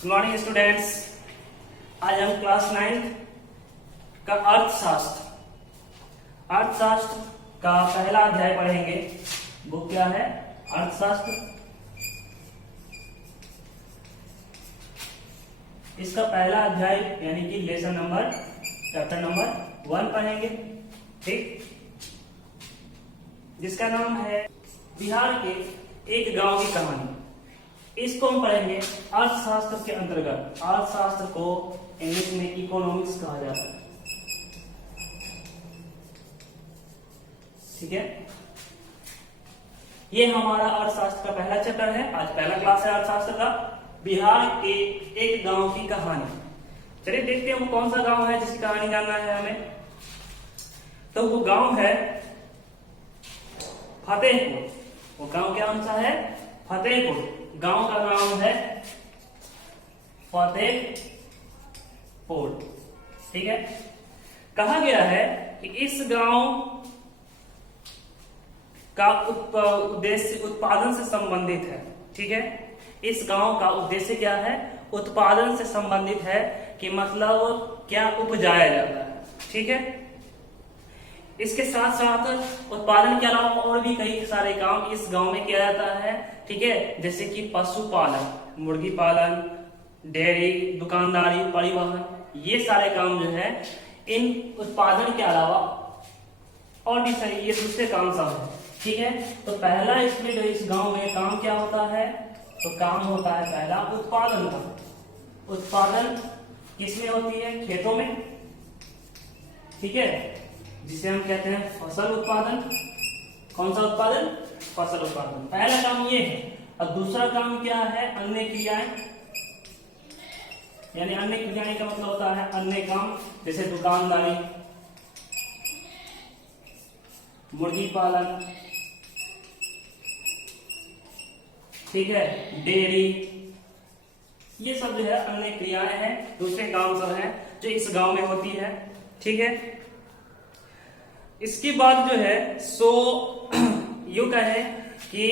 Good morning students. आज हम class 9 का अर्थशास्त्र का पहला अध्याय पढ़ेंगे। वो क्या है? अर्थशास्त्र। इसका पहला अध्याय यानी कि चैप्टर नंबर 1 पढ़ेंगे। ठीक, जिसका नाम है बिहार के एक गांव की कहानी। इसको हम पढ़ेंगे अर्थशास्त्र के अंतर्गत। अर्थशास्त्र को इंग्लिश में इकोनॉमिक्स कहा जाता है। ठीक है, ये हमारा अर्थशास्त्र का पहला चैप्टर है। आज पहला क्लास है अर्थशास्त्र का, बिहार के एक गांव की कहानी। चलिए देखते हैं वो कौन सा गांव है जिसकी कहानी जानना है हमें। तो वो गांव है फतेहपुर। वो गांव क्या सा है? फतेहपुर। गांव का नाम है फतेहपुर। ठीक है, कहा गया है कि इस गांव का उद्देश्य उत्पादन से संबंधित है। ठीक है, इस गांव का उद्देश्य क्या है? उत्पादन से संबंधित है कि मतलब क्या उपजाया जाता है। ठीक है, इसके साथ साथ उत्पादन के अलावा और भी कई सारे काम इस गांव में किया जाता है। ठीक है, जैसे कि पशुपालन, मुर्गी पालन, डेयरी, दुकानदारी, परिवहन, ये सारे काम जो है इन उत्पादन के अलावा और भी सही ये दूसरे काम सब है। ठीक है, तो पहला इसमें जो इस गांव में काम क्या होता है? तो काम होता है पहला उत्पादन का। उत्पादन किसमें होती है? खेतों में। ठीक है, जिसे हम कहते हैं फसल उत्पादन। कौन सा उत्पादन? फसल उत्पादन। पहला काम ये है। और दूसरा काम क्या है? अन्य क्रियाएं। यानी अन्य क्रियाएं का मतलब होता है अन्य काम, जैसे दुकानदारी, मुर्गी पालन, ठीक है, डेयरी, ये सब जो है अन्य क्रियाएं हैं, दूसरे काम सब हैं जो इस गांव में होती है। ठीक है, इसके बाद जो है सो यूं कहें कि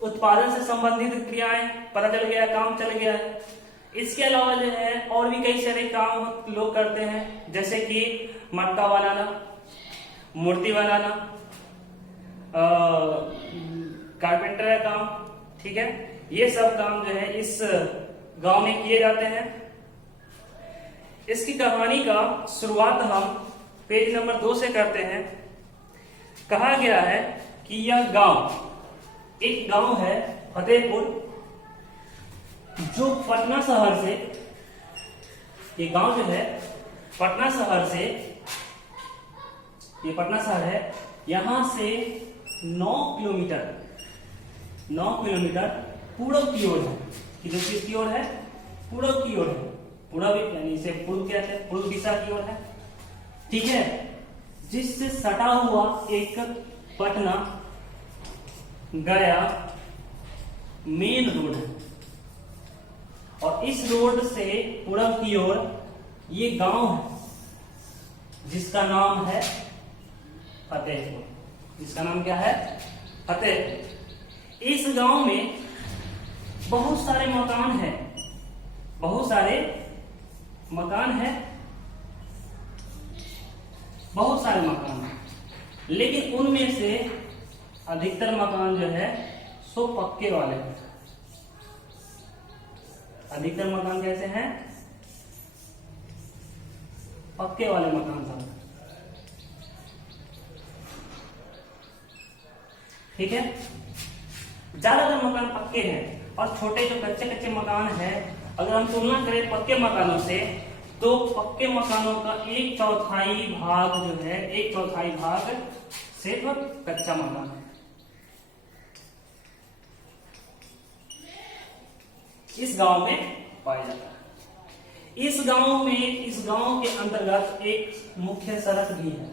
उत्पादन से संबंधित क्रियाएं पता चल गया, काम चल गया है। इसके अलावा जो है और भी कई सारे काम लोग करते हैं, जैसे कि मटका बनाना, मूर्ति बनाना, कारपेंटर का काम। ठीक है, ये सब काम जो है इस गांव में किए जाते हैं। इसकी कहानी का शुरुआत हम पेज नंबर 2 से करते हैं। कहा गया है कि यह गांव एक गांव है फतेहपुर, जो पटना शहर से, ये गांव जो है पटना शहर से, ये पटना शहर है, यहां से 9 किलोमीटर पूर्व की ओर है। कि जो किसकी ओर है? पूर्व की ओर है। पूर्व यानी इसे पूर्व कहते हैं, पूर्व दिशा की ओर है। ठीक है, जिससे सटा हुआ एक पटना गया मेन रोड है। और इस रोड से पूर्व की ओर ये गांव है जिसका नाम है फतेहपुर। जिसका नाम क्या है? फतेहपुर। इस गांव में बहुत सारे मकान हैं, बहुत सारे मकान हैं, लेकिन उनमें से अधिकतर मकान जो है सो पक्के वाले हैं। अधिकतर मकान कैसे हैं? पक्के वाले मकान सब। ठीक है, ज्यादातर मकान पक्के हैं और छोटे जो कच्चे मकान हैं, अगर हम तुलना करें पक्के मकानों से, तो पक्के मकानों का 1/4 भाग जो है, 1/4 भाग सिर्फ कच्चा मकान है। इस गांव में पाया जाता है। इस गांव के अंतर्गत एक मुख्य सड़क भी है।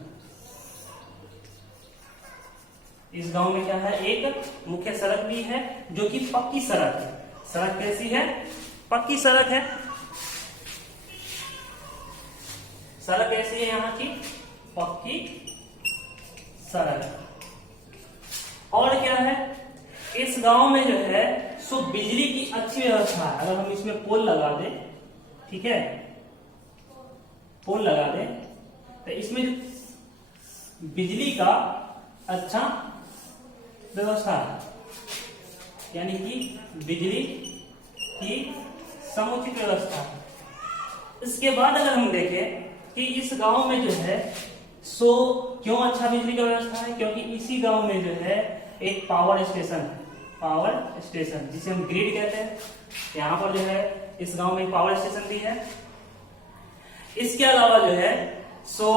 इस गांव में क्या है? एक मुख्य सड़क भी है, जो कि पक्की सड़क है। सड़क कैसी है? पक्की सड़क है। सड़क कैसी है? यहाँ की पक्की सड़क। और क्या है? इस गांव में जो है सो बिजली की अच्छी व्यवस्था है। अगर हम इसमें पोल लगा दें, ठीक है, पोल लगा दें, तो इसमें जो बिजली का अच्छा व्यवस्था है, यानी कि बिजली की समुचित व्यवस्था है। इसके बाद अगर हम देखें कि इस गांव में जो है सो क्यों अच्छा बिजली का व्यवस्था है, क्योंकि इसी गांव में जो है एक पावर स्टेशन है, पावर स्टेशन जिसे हम ग्रिड कहते हैं। यहाँ पर जो है इस गांव में पावर स्टेशन भी है। इसके अलावा जो है सो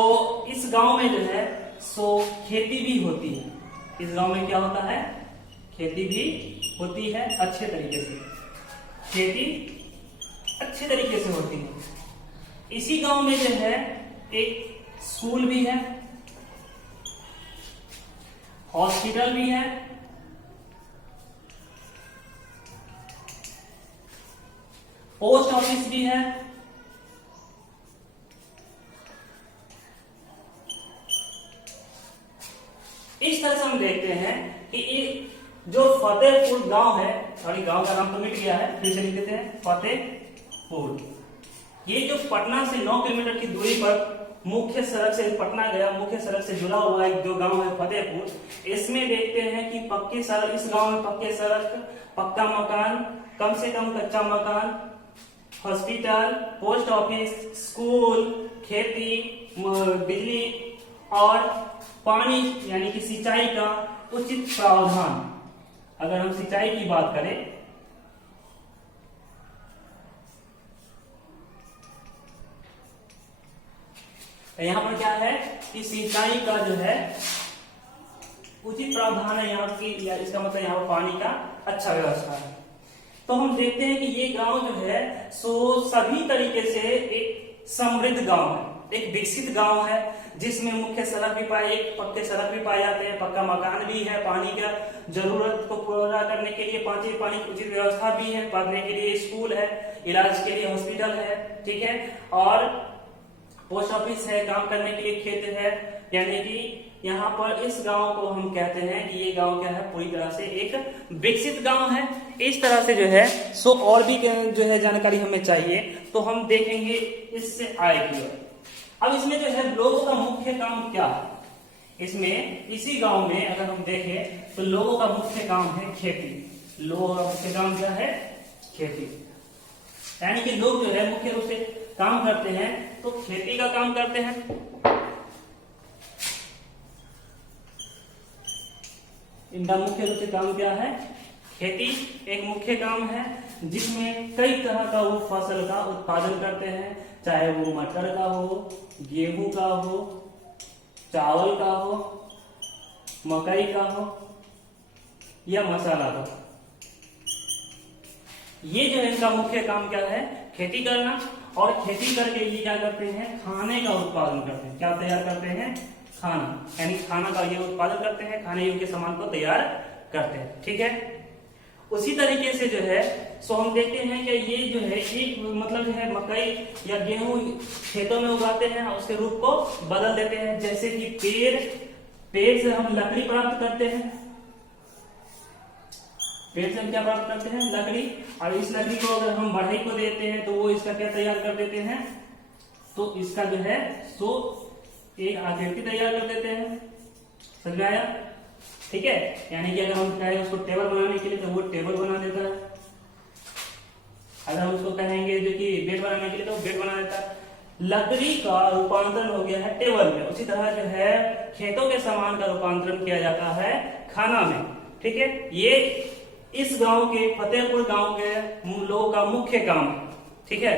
इस गांव में जो है सो खेती भी होती है। इस गांव में क्या होता है, खेती भी होती है अच्छे तरीके से, खेती अच्छे तरीके से होती है। इसी गांव में जो है एक स्कूल भी है, हॉस्पिटल भी है, पोस्ट ऑफिस भी है, इस तरह से हम देखते हैं कि जो फतेहपुर गांव है, सॉरी गांव का नाम तो मिट गया है, फिर से लिख देते हैं फतेहपुर। ये जो पटना से 9 किलोमीटर की दूरी पर मुख्य सड़क से पटना गया मुख्य सड़क से जुड़ा हुआ एक जो गांव है फतेहपुर, इसमें देखते हैं कि पक्की सड़क, इस गांव में पक्के सड़क, पक्का मकान, कम से कम कच्चा मकान, हॉस्पिटल, पोस्ट ऑफिस, स्कूल, खेती, बिजली और पानी यानी कि सिंचाई का उचित प्रावधान। अगर हम सिंचाई की बात करें तो यहाँ पर क्या है कि सिंचाई का जो है उचित प्रावधान है यहाँ की, इसका मतलब यहाँ पर पानी का अच्छा व्यवस्था है। तो हम देखते हैं कि ये गांव जो है सो सभी तरीके से एक समृद्ध गांव है, एक विकसित गांव है, जिसमें मुख्य सड़क भी पाए, पक्के सड़क भी पाए जाते हैं, पक्का मकान भी है, पानी का जरूरत को पूरा करने के लिए पानी की उचित व्यवस्था भी है, पढ़ने के लिए स्कूल है, इलाज के लिए हॉस्पिटल है, ठीक है, और पोस्ट ऑफिस है, काम करने के लिए खेत है। यानी कि यहाँ पर इस गांव को हम कहते हैं कि ये गांव क्या है, पूरी तरह से एक विकसित गांव है। इस तरह से जो है सो और भी जो है जानकारी हमें चाहिए तो हम देखेंगे इससे आय की ओर। अब इसमें जो है लोगों का मुख्य काम क्या है, इसमें इसी गांव में अगर हम देखें तो लोगों का मुख्य काम है खेती। लोगों का मुख्य काम क्या है, खेती। यानी कि लोग जो है मुख्य रूप से काम करते हैं तो खेती का काम करते हैं। इनका मुख्य रूप से काम क्या है, खेती एक मुख्य काम है, जिसमें कई तरह का वो फसल का उत्पादन करते हैं, चाहे वो मटर का हो, गेहूं का हो, चावल का हो, मकई का हो या मसाला का। ये जो है इनका मुख्य काम क्या है, खेती करना। और खेती करके ये क्या करते हैं, खाने का उत्पादन करते हैं। क्या तैयार करते हैं, खाना, यानी खाना का ये उत्पादन करते हैं, खाने योग्य सामान को तैयार करते हैं, ठीक है। उसी तरीके से जो है सो हम देखते हैं कि ये जो है एक मतलब जो है मकई या गेहूं खेतों में उगाते हैं और उसके रूप को बदल देते हैं। जैसे कि पेड़ से हम लकड़ी प्राप्त करते हैं, पेड़ से हम क्या प्राप्त करते हैं, लकड़ी। और इस लकड़ी को अगर हम बढ़ई को देते हैं तो वो इसका क्या तैयार कर देते हैं, तो इसका जो है सो एक आकृति तैयार कर देते हैं। समझ में आया, ठीक है। यानी कि अगर हम कहें उसको टेबल बनाने के लिए तो वो टेबल बना देता है। अगर हम उसको कहेंगे जो कि बेड बनाने के लिए तो बेड बना देता है। लकड़ी का रूपांतरण हो गया है टेबल में। उसी तरह जो है खेतों के सामान का रूपांतरण किया जाता है खाना में, ठीक है। ये इस गांव के फतेहपुर गांव के लोगों का मुख्य काम है, ठीक है।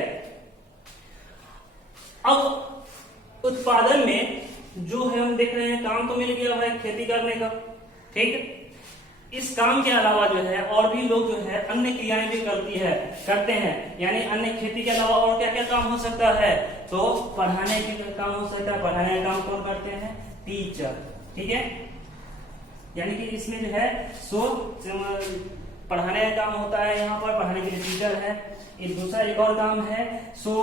अब उत्पादन में जो है हम देख रहे हैं काम तो मिल गया है खेती करने का, ठीक है। इस काम के अलावा जो है और भी लोग जो है अन्य क्रियाएं भी करते हैं। यानी अन्य खेती के अलावा और क्या क्या काम हो सकता है, तो पढ़ाने के काम हो सकता है। पढ़ाने का काम कौन करते हैं, टीचर, ठीक है। यानी कि इसमें जो है सो पढ़ाने का काम होता है, यहाँ पर पढ़ाने के लिए टीचर है। दूसरा एक और काम है सो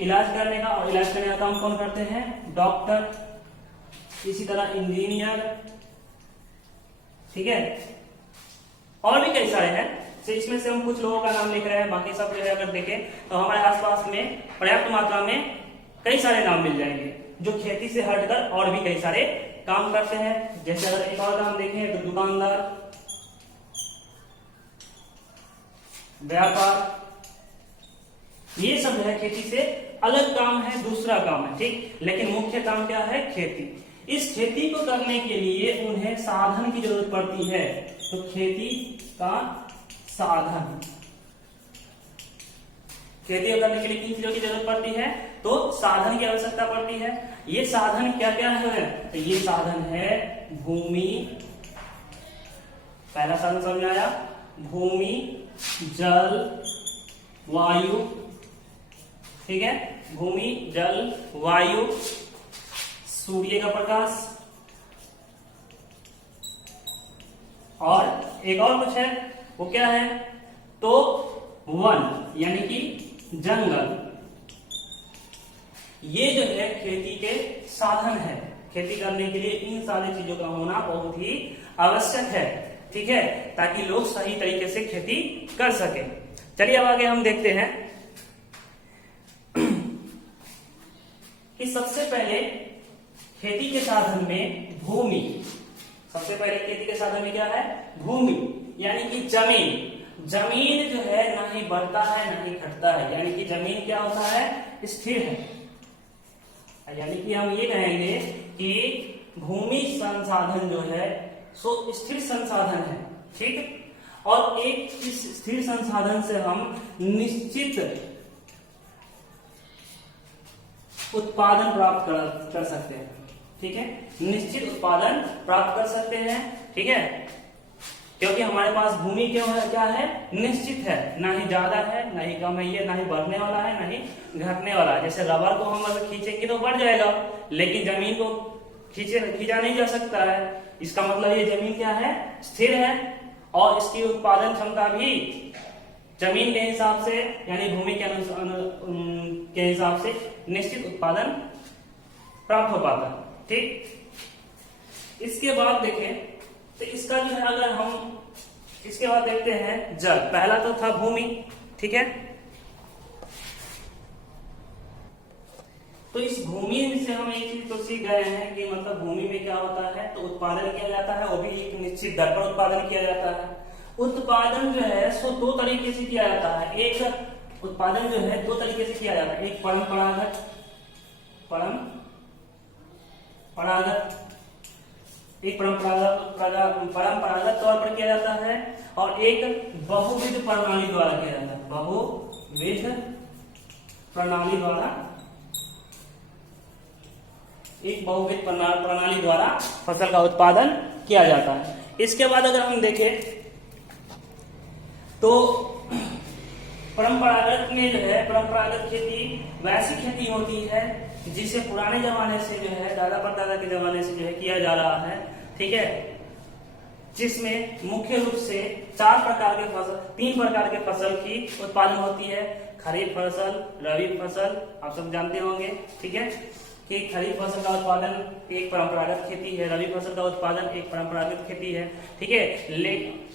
इलाज करने का, और इलाज करने का काम कौन करते हैं, डॉक्टर। इसी तरह इंजीनियर, ठीक है। और भी कई सारे हैं तो इसमें से हम कुछ लोगों का नाम लिख रहे हैं, बाकी सब जो है अगर देखें तो हमारे आसपास में पर्याप्त मात्रा में कई सारे नाम मिल जाएंगे जो खेती से हटकर और भी कई सारे काम करते हैं। जैसे अगर एक और नाम देखें तो दुकानदार, व्यापार, ये सब जो है खेती से अलग काम है, दूसरा काम है, ठीक। लेकिन मुख्य काम क्या है? खेती। इस खेती को करने के लिए उन्हें साधन की जरूरत पड़ती है, तो खेती का साधन। खेती करने के लिए किन चीजों की जरूरत पड़ती है? तो साधन की आवश्यकता पड़ती है। ये साधन क्या क्या है? तो ये साधन है भूमि, पहला साधन समझ में आया, भूमि, जल, वायु, ठीक है, भूमि, जल, वायु, सूर्य का प्रकाश, और एक और कुछ है, वो क्या है? तो वन यानी कि जंगल। ये जो है खेती के साधन है। खेती करने के लिए इन सारी चीजों का होना बहुत ही आवश्यक है, ठीक है, ताकि लोग सही तरीके से खेती कर सके। चलिए अब आगे हम देखते हैं कि सबसे पहले खेती के साधन में भूमि, सबसे पहले खेती के साधन में क्या है? भूमि यानी कि जमीन। जमीन जो है ना ही बढ़ता है ना ही घटता है, यानी कि जमीन क्या होता है? स्थिर है। यानी कि हम ये कहेंगे कि भूमि संसाधन जो है सो स्थिर संसाधन है, ठीक। और एक इस स्थिर संसाधन से हम निश्चित उत्पादन प्राप्त कर सकते हैं, ठीक है, निश्चित उत्पादन प्राप्त कर सकते हैं, ठीक है, क्योंकि हमारे पास भूमि क्या है? निश्चित है, ना ही ज्यादा है ना ही कम है, ये ना ही बढ़ने वाला है ना ही घटने वाला है। जैसे रबर को हम अगर खींचेंगे तो बढ़ जाएगा, लेकिन जमीन को खींचा नहीं जा सकता है। इसका मतलब ये जमीन क्या है? स्थिर है, और इसकी उत्पादन क्षमता भी जमीन के हिसाब से यानी भूमि के हिसाब से निश्चित उत्पादन प्राप्त हो पाता है, ठीक। इसके बाद देखें तो इसका जो है, अगर हम इसके बाद देखते हैं जल। पहला तो था भूमि, ठीक है, तो इस भूमि से हम एक चीज तो सीख गए हैं कि मतलब भूमि में क्या होता है? तो उत्पादन किया जाता है, वो भी एक निश्चित दर पर उत्पादन किया जाता है। उत्पादन जो है सो दो तरीके से किया जाता है। एक उत्पादन जो है दो तरीके से किया जाता है, एक परंपरागत तौर पर किया जाता है, और एक बहुविध प्रणाली द्वारा किया जाता है। बहुविध प्रणाली द्वारा, एक बहुविध प्रणाली द्वारा फसल का उत्पादन किया जाता है। इसके बाद अगर हम देखें तो परंपरागत में जो है, परंपरागत खेती वैसी खेती होती है जिसे पुराने जमाने से जो है, दादा परदादा के जमाने से जो है किया जा रहा है, ठीक है, जिसमें मुख्य रूप से तीन प्रकार के फसल की उत्पादन होती है। खरीफ फसल, रबी फसल, आप सब जानते होंगे, ठीक है, कि खरीफ फसल का उत्पादन एक परंपरागत खेती है, रबी फसल का उत्पादन एक परंपरागत खेती है, ठीक है,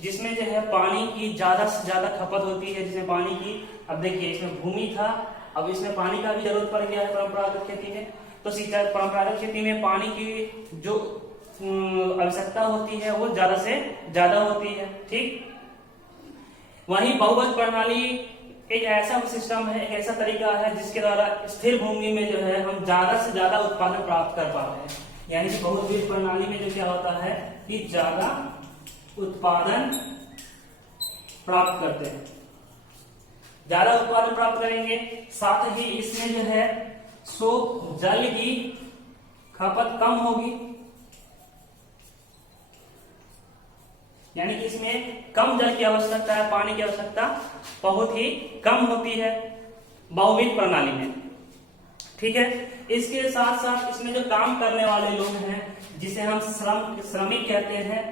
जिसमें जो है पानी की ज्यादा से ज्यादा खपत होती है, जिसमें पानी की, अब देखिए इसमें भूमि था, अब इसमें पानी का भी जरूरत पड़ गया है परंपरागत खेती में। तो परंपरागत खेती में पानी की जो आवश्यकता होती है वो ज्यादा से ज्यादा होती है, ठीक। वहीं बहुविध प्रणाली एक ऐसा सिस्टम है, एक ऐसा तरीका है जिसके द्वारा स्थिर भूमि में जो है हम ज्यादा से ज्यादा उत्पादन प्राप्त कर पाते हैं। यानी कि बहुविध प्रणाली में जो क्या होता है कि ज्यादा उत्पादन प्राप्त करते हैं, ज्यादा उत्पादन प्राप्त करेंगे, साथ ही इसमें जो है सो जल की खपत कम होगी, यानी कि इसमें कम जल की आवश्यकता है, पानी की आवश्यकता बहुत ही कम होती है बहुविध प्रणाली में, ठीक है। इसके साथ साथ इसमें जो काम करने वाले लोग हैं जिसे हम श्रमिक कहते हैं,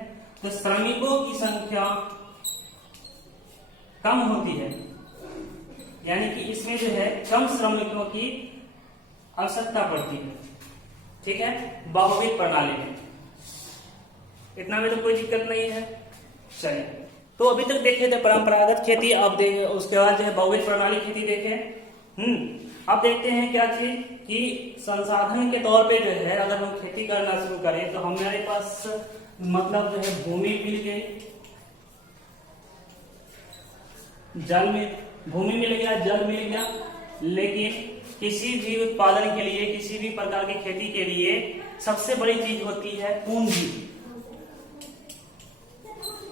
तो श्रमिकों की संख्या कम होती है, यानी कि इसमें जो है कम श्रमिकों की आवश्यकता पड़ती है, ठीक है, बहुविध प्रणाली में। इतना में तो कोई दिक्कत नहीं है। चलिए तो अभी तक देखे थे परंपरागत खेती, अब उसके बाद जो है बहुविध प्रणाली खेती देखे। अब देखते हैं क्या चीज कि संसाधन के तौर पे जो है अगर हम खेती करना शुरू करें तो हमारे पास मतलब जो है भूमि मिल गई, जल में भूमि मिल गया, जल मिल गया, लेकिन किसी भी उत्पादन के लिए, किसी भी प्रकार की खेती के लिए सबसे बड़ी चीज होती है पूंजी।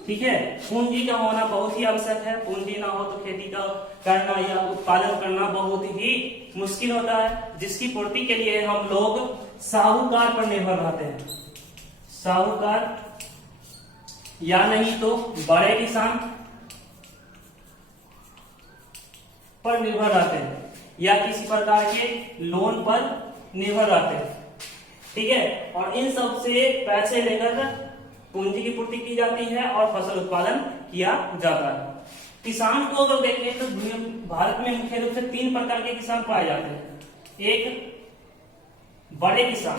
ठीक है, पूंजी का होना बहुत ही आवश्यक है। पूंजी ना हो तो खेती का करना या उत्पादन करना बहुत ही मुश्किल होता है, जिसकी पूर्ति के लिए हम लोग साहूकार पर निर्भर रहते हैं। साहूकार या नहीं तो बड़े किसान पर निर्भर रहते हैं या किसी प्रकार के लोन पर निर्भर रहते हैं। ठीक है, और इन सब से पैसे लेकर पूंजी की पूर्ति की जाती है और फसल उत्पादन किया जाता है। किसान को अगर देखें तो भारत में मुख्य रूप से 3 प्रकार के किसान पाए जाते हैं। एक बड़े किसान,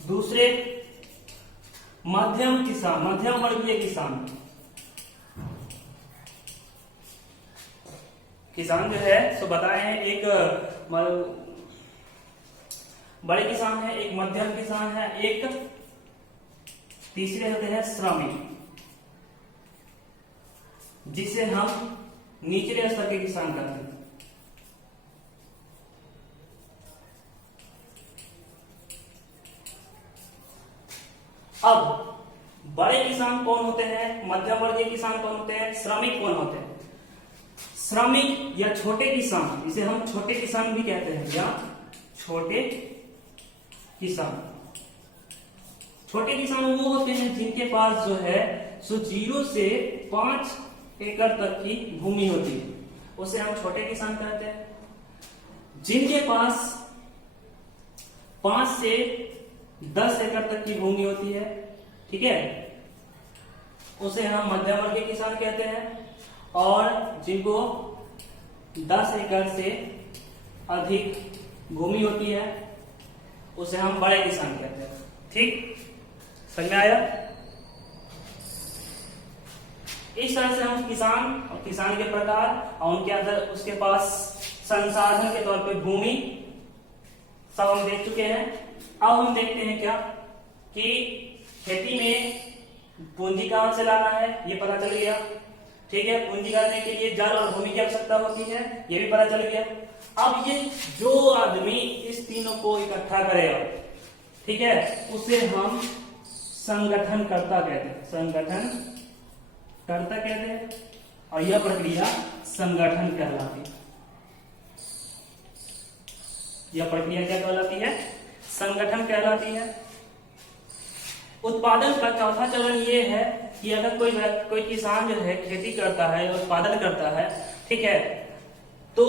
दूसरे मध्यम किसान, मध्यम वर्गीय किसान। किसान जो है सो बताए हैं, एक बड़े किसान है, एक मध्यम किसान है, एक तीसरे होते हैं श्रमिक, जिसे हम निचले स्तर के किसान कहते हैं। अब बड़े किसान कौन होते हैं, मध्यम वर्गीय किसान कौन होते हैं, श्रमिक कौन होते हैं? श्रमिक या छोटे किसान, इसे हम छोटे किसान भी कहते हैं, या छोटे किसान। छोटे किसान वो होते हैं जिनके पास जो है सो 0 से 5 एकड़ तक की भूमि होती है, उसे हम छोटे किसान कहते हैं। जिनके पास 5 से 10 एकड़ तक की भूमि होती है, ठीक है, उसे हम मध्यम वर्गीय किसान कहते हैं। और जिनको 10 एकड़ से अधिक भूमि होती है उसे हम बड़े किसान कहते हैं। ठीक, समझ में आया? इस तरह से हम किसान और किसान के प्रकार और उनके अंदर उसके पास संसाधन के तौर पे भूमि सब हम देख चुके हैं। अब हम देखते हैं क्या कि खेती में पूंजी कहां से लाना है, ये पता चल गया। ठीक है, पूंजी करने के लिए जल और भूमि की आवश्यकता होती है, ये भी पता चल गया। अब ये जो आदमी इस तीनों को इकट्ठा करेगा, ठीक है, उसे हम संगठन कर्ता कहते हैं, संगठन कर्ता कहते हैं, और यह प्रक्रिया संगठन कहलाती है। यह प्रक्रिया क्या कहलाती है? संगठन कहलाती है। उत्पादन का चौथा चरण ये है कि अगर कोई किसान जो है खेती करता है, उत्पादन करता है, ठीक है, तो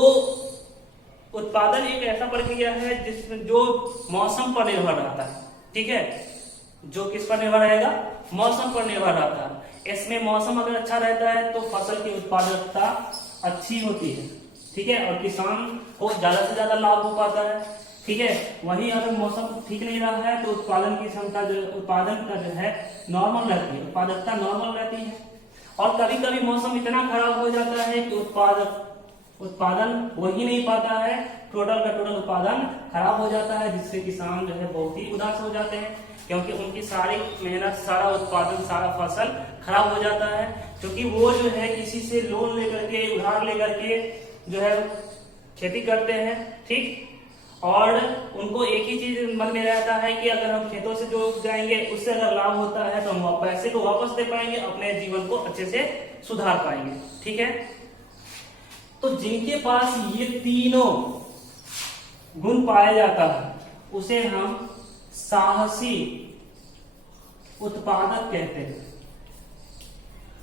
उत्पादन एक ऐसा प्रक्रिया है जिसमें जो मौसम पर निर्भर रहता है। ठीक है, जो किस पर निर्भर रहेगा? मौसम पर निर्भर रहता है। इसमें मौसम अगर अच्छा रहता है तो फसल की उत्पादकता अच्छी होती है, ठीक है, और किसान को ज्यादा से ज्यादा लाभ हो पाता है। ठीक है, वहीं अगर मौसम ठीक नहीं रहा है तो उत्पादन की क्षमता उत्पादन का जो है नॉर्मल रहती है, उत्पादकता नॉर्मल रहती है। और कभी कभी मौसम इतना खराब हो जाता है कि उत्पादन हो ही नहीं पाता है, टोटल का टोटल उत्पादन खराब हो जाता है, जिससे किसान जो है बहुत ही उदास हो जाते हैं, क्योंकि उनकी सारी मेहनत, सारा उत्पादन, सारा फसल खराब हो जाता है, क्योंकि वो जो है किसी से लोन लेकर के, उधार लेकर के जो है खेती करते हैं। ठीक, और उनको एक ही चीज मन में रहता है कि अगर हम खेतों से जो जाएंगे उससे अगर लाभ होता है तो हम पैसे को वापस दे पाएंगे, अपने जीवन को अच्छे से सुधार पाएंगे। ठीक है, तो जिनके पास ये तीनों गुण पाया जाता है उसे हम साहसी उत्पादक कहते हैं।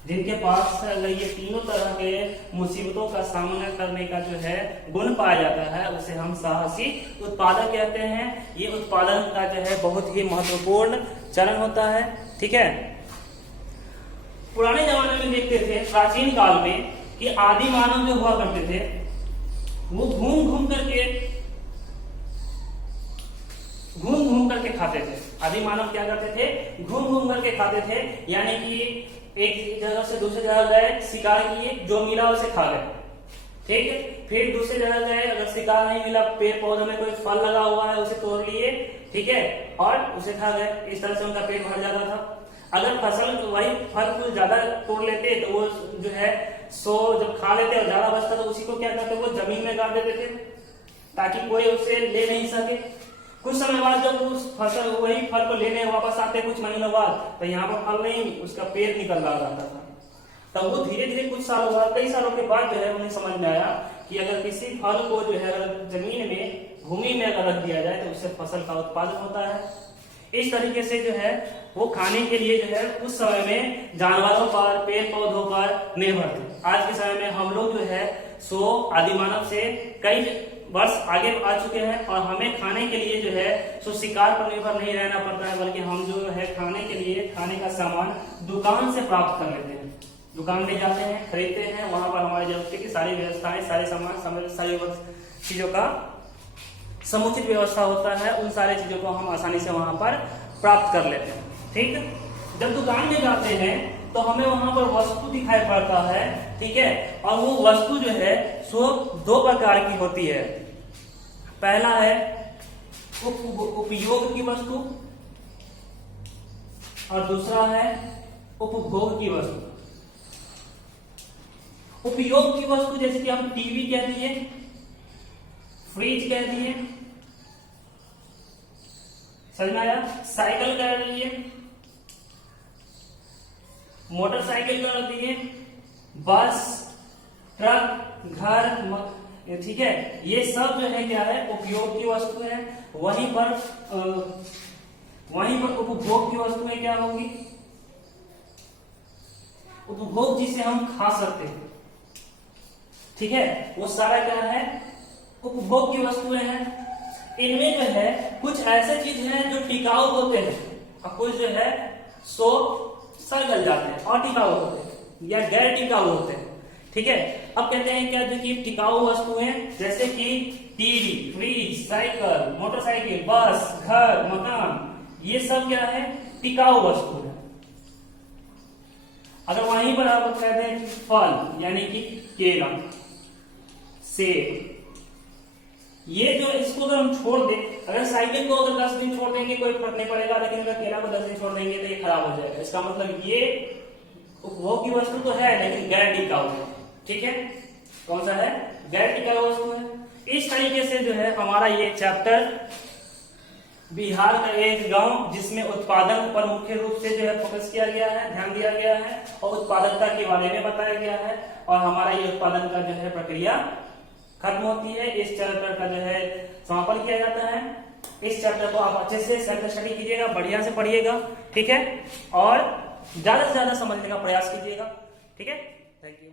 जिनके पास अगर ये तीनों तरह के मुसीबतों का सामना करने का जो है गुण पाया जाता है उसे हम साहसी उत्पादक कहते हैं। ये उत्पादन का जो है बहुत ही महत्वपूर्ण चरण होता है। ठीक है, पुराने जमाने में देखते थे, प्राचीन काल में, कि आदि मानव जो हुआ करते थे वो घूम घूम करके घूम घूम करके खाते थे। आदि मानव क्या करते थे, घूम घूम करके खाते थे, यानी कि एक जगह से दूसरी जगह गए, शिकार किए, जो मिला उसे खा गए, ठीक है। फिर दूसरी जगह गए, अगर शिकार नहीं मिला, पेड़ पौधे में कोई फल लगा हुआ है उसे तोड़ लिए, ठीक है, और उसे खा गए। इस तरह से उनका पेट भर जाता था। अगर फसल वही फल फूल ज्यादा तोड़ लेते तो वो जो है जब खा लेते और ज्यादा बचता तो उसी को क्या करते, वो जमीन में गाड़ देते थे ताकि कोई उसे ले नहीं सके। कुछ समय बाद जब उस फसल वही फल को लेने वापस आते कुछ महीनों बाद, तो यहाँ पर फल नहीं, उसका पेड़ निकल रहा रहता था। तब वो धीरे धीरे कुछ सालों बाद, कई सालों के बाद जो है उन्हें समझ में आया कि अगर किसी फल को जो है जमीन में, भूमि में अगर रख दिया जाए तो उससे फसल का उत्पादन होता है। इस तरीके से जो है वो खाने के लिए जो है उस समय में जानवरों पर, पेड़ पौधों पर निर्भर थे। आज के समय में हम लोग जो है आदि मानव से कई वर्ष आगे आ चुके हैं और हमें खाने के लिए जो है शिकार पर निर्भर नहीं रहना पड़ता है, बल्कि हम जो है खाने के लिए खाने का सामान दुकान से प्राप्त कर लेते हैं। दुकान में जाते हैं, खरीदते हैं, वहां पर हमारी जरूरत की सारी व्यवस्थाएं, सारे सामान, सारी चीजों का समुचित व्यवस्था होता है। उन सारी चीजों को हम आसानी से वहां पर प्राप्त कर लेते हैं, ठीक है। जब दुकान में जाते हैं तो हमें वहां पर वस्तु दिखाई पड़ता है, ठीक है, और वो वस्तु जो है दो प्रकार की होती है। पहला है उपयोग की वस्तु और दूसरा है उपभोग की वस्तु। उपयोग की वस्तु जैसे कि हम टीवी कह दिए, फ्रिज कह दिए, समझ में आया, साइकिल कह दिए, मोटरसाइकिल कर दिए, बस, ट्रक, घर, ठीक है, ये सब जो है क्या है, उपयोग की वस्तु है। वहीं पर उपभोग की वस्तुएं क्या होगी, उपभोग जिसे हम खा सकते हैं, ठीक है, वो सारा क्या है, उपभोग की वस्तुएं हैं। इनमें जो है कुछ ऐसे चीज हैं जो टिकाऊ होते हैं और कुछ जो है सड़ जाते हैं और टिकाऊ होते हैं या गैर टिकाऊ होते हैं, ठीक है। अब कहते हैं क्या, जो कि टिकाऊ वस्तुएं जैसे कि टीवी, फ्रिज, साइकिल, मोटरसाइकिल, बस, घर, मकान, ये सब क्या है, टिकाऊ वस्तु है। अगर वहीं पर आप कहते हैं फल, यानी कि केला, सेब, ये जो इसको अगर हम छोड़ दें, अगर साइकिल को अगर 10 दिन छोड़ देंगे कोई फर्क नहीं पड़ेगा, लेकिन अगर केला को 10 दिन छोड़ देंगे तो ये खराब हो जाएगा। इसका मतलब ये उपभोग की वस्तु तो है लेकिन गैर टिकाऊ है, ठीक है। कौन सा है, गैर टिकाऊ वस्तु है। इस तरीके से जो है हमारा ये चैप्टर बिहार का एक गांव जिसमें उत्पादन पर मुख्य रूप से जो है फोकस किया गया है, ध्यान दिया गया है और उत्पादकता के बारे में बताया गया है, और हमारा ये उत्पादन का जो है प्रक्रिया खत्म होती है। इस चैप्टर का जो है समापन किया जाता है। इस चैप्टर को आप अच्छे से सेल्फ स्टडी कीजिएगा, बढ़िया से पढ़िएगा, ठीक है, और ज्यादा से ज्यादा समझने का प्रयास कीजिएगा, ठीक है। Thank you.